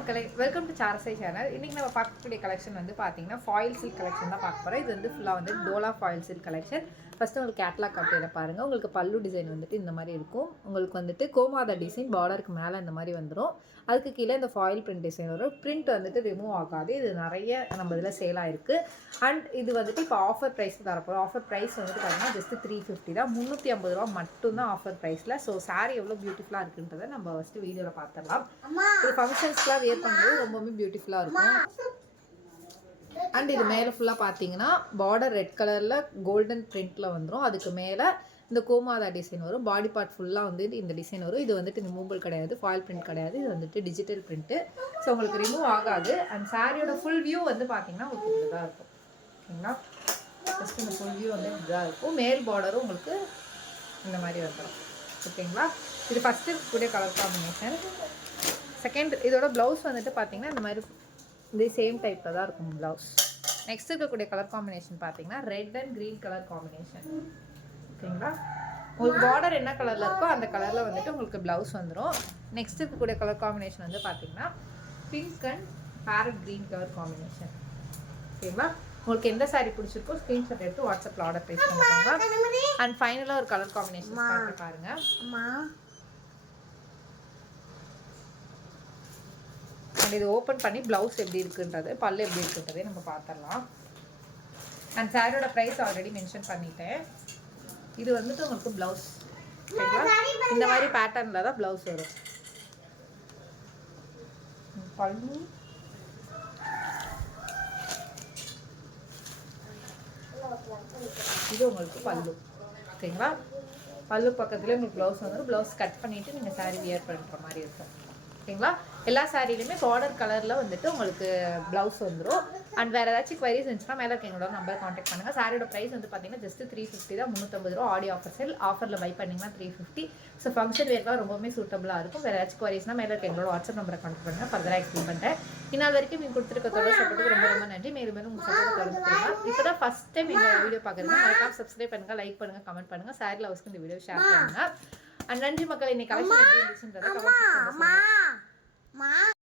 மக்களே, welcome to சாரசை channel. இன்றைக்கி நம்ம பார்க்கக்கூடிய கலெக்ஷன் வந்து பார்த்தீங்கன்னா ஃபாயில் சில்க் கலெக்ஷன் தான் பார்க்க போகிறோம். இது வந்து ஃபுல்லாக வந்து Dola foil silk collection. First உங்களுக்கு கேட்லாக் காப்பியில் பாருங்கள். உங்களுக்கு பல்லு டிசைன் வந்துட்டு இந்த மாதிரி இருக்கும். உங்களுக்கு வந்துட்டு கோமாதா டிசைன் பார்டருக்கு மேலே இந்த மாதிரி வந்துடும். அதுக்கு கீழே இந்த ஃபாயில் பிரிண்ட் டிசைன் வரும். பிரிண்ட் வந்துட்டு ரிமூவ் ஆகாது. இது நிறைய நம்ம இதில் சேலாக இருக்குது. அண்ட் இது வந்துட்டு இப்போ ஆஃபர் ப்ரைஸ் தரப்போம். ஆஃபர் ப்ரைஸ் வந்துட்டு பார்த்தீங்கன்னா ஜஸ்ட் 350 தான். 350 ரூபா மட்டும்தான் ஆஃபர் ப்ரைஸில். ஸோ சாரீ எவ்வளோ பியூட்டிஃபுல்லாக இருக்குன்றதை நம்ம ஃபஸ்ட்டு வீடியோவில் பார்த்துடலாம். இது ஃபங்க்ஷன்ஸ்க்குலாம் வேர் பண்ணுறது ரொம்பவே பியூட்டிஃபுல்லாக இருக்கும். அண்ட் இது மேலே ஃபுல்லாக பார்த்தீங்கன்னா பார்டர் ரெட் கலரில் கோல்டன் பிரிண்டில் வந்துடும். அதுக்கு மேலே இந்த கோமாதா டிசைன் வரும். பாடி பார்ட் ஃபுல்லாக வந்து இந்த டிசைன் வரும். இது வந்துட்டு ரிமூவல் கிடையாது, ஃபாயில் பிரிண்ட் கிடையாது. இது வந்துட்டு டிஜிட்டல் பிரிண்ட்டு. ஸோ உங்களுக்கு ரிமூவ் ஆகாது. அண்ட் சாரியோட ஃபுல் வியூ வந்து பார்த்தீங்கன்னா உங்களுக்கு இப்படி தான் இருக்கும். ஓகேங்களா, ஜஸ்ட் இந்த ஃபுல் வியூ வந்து இப்படி தான் இருக்கும். மேல் பார்டரும் உங்களுக்கு இந்த மாதிரி வந்துடும். ஓகேங்களா, இது ஃபஸ்ட்டு இருக்கக்கூடிய கலர் காம்பினேஷன். செகண்ட் இதோட ப்ளவுஸ் வந்துட்டு பார்த்தீங்கன்னா இந்த மாதிரி இதே சேம் டைப்பில் தான் இருக்கும் ப்ளவுஸ். நெக்ஸ்ட் இருக்கக்கூடிய கலர் காம்பினேஷன் பார்த்தீங்கன்னா red and green colour combination. ஓகேங்களா, உங்களுக்கு பார்டர் என்ன கலரில் இருக்கோ அந்த கலரில் வந்துட்டு உங்களுக்கு ப்ளவுஸ் வந்துடும். நெக்ஸ்ட் இருக்கக்கூடிய கலர் காம்பினேஷன் வந்து பார்த்தீங்கன்னா pink and farad green colour combination. ஓகேங்களா, உங்களுக்கு எந்த சாரீ பிடிச்சிருக்கோ ஸ்க்ரீன்ஷாட் எடுத்து வாட்ஸ்அப்பில் ஆர்டர் ப்ளேஸ் பண்ணிக்கோங்க. அண்ட் ஃபைனலாக ஒரு கலர் காம்பினேஷன் பாருங்கள். அண்ட் இது ஓப்பன் பண்ணி ப்ளவுஸ் எப்படி இருக்குன்றது, பல்லு எப்படி இருக்குன்றதே நம்ம பார்த்துடலாம். அண்ட் சாரியோட ப்ரைஸ் ஆல்ரெடி மென்ஷன் பண்ணிட்டேன். இது வந்துட்டு உங்களுக்கு ப்ளவுஸ். ஓகேங்களா, இந்த மாதிரி பேட்டர்னில் தான் ப்ளவுஸ் வரும். பல்லு இது உங்களுக்கு பல்லு. ஓகேங்களா, பல்லு பக்கத்துலேயே உங்களுக்கு ப்ளவுஸ் வந்துடும். ப்ளவுஸ் கட் பண்ணிவிட்டு நீங்கள் சாரீ வியர் பண்ணுற மாதிரி இருக்கும். ஓகேங்களா, எல்லா சாரிலையுமே பார்டர் கலரில் வந்துட்டு உங்களுக்கு ப்ளவுஸ் வந்துடும். அண்ட் வேறு ஏதாச்சும் குவரிஸ் இருந்துச்சுன்னா மேலே எங்களோட நம்பர் காண்டாக்ட் பண்ணுங்கள். சாரியோட ப்ரைஸ் வந்து பார்த்தீங்கன்னா ஜஸ்ட் 350 தான். 350 ரூபா ஆடி ஆஃபர் செல். ஆஃபரில் பை பண்ணிங்கன்னா 350. ஸோ ஃபங்க்ஷன் வேர்லாம் ரொம்பவே சூட்டபுளாக இருக்கும். வேறு ஏதாச்சும் குவரிஸ்னால் மேலே எங்களோட வாட்ஸ்அப் நம்பரை காண்டாக்ட் பண்ணுங்கள். ஃபர்தராக எக்ஸ்பிளைன் பண்ணுறேன். இன்னும் வரைக்கும் நீங்கள் கொடுத்துருக்கத்தோட சப்போர்ட்டுக்கு ரொம்ப ரொம்ப நன்றி. மேலும் மேலும் உங்கள் சப்போர்ட் தொடர்ந்து கொடுங்க. இப்போ தான் ஃபஸ்ட் டைம் எங்கள் வீடியோ பார்க்குறீங்க, மறக்காம சப்ஸ்கிரைப் பண்ணுங்கள், லைக் பண்ணுங்கள், கமெண்ட் பண்ணுங்கள். சாரி லவர்ஸ்க்கு இந்த வீடியோ ஷேர் பண்ணுங்கள். அண்ட் நன்றி மக்கள். இன்னைக்கு கலெக்ஷன் எப்படி இருந்துச்சுன்றதை கமெண்ட் செக்ஷன்ல சொல்லுங்க.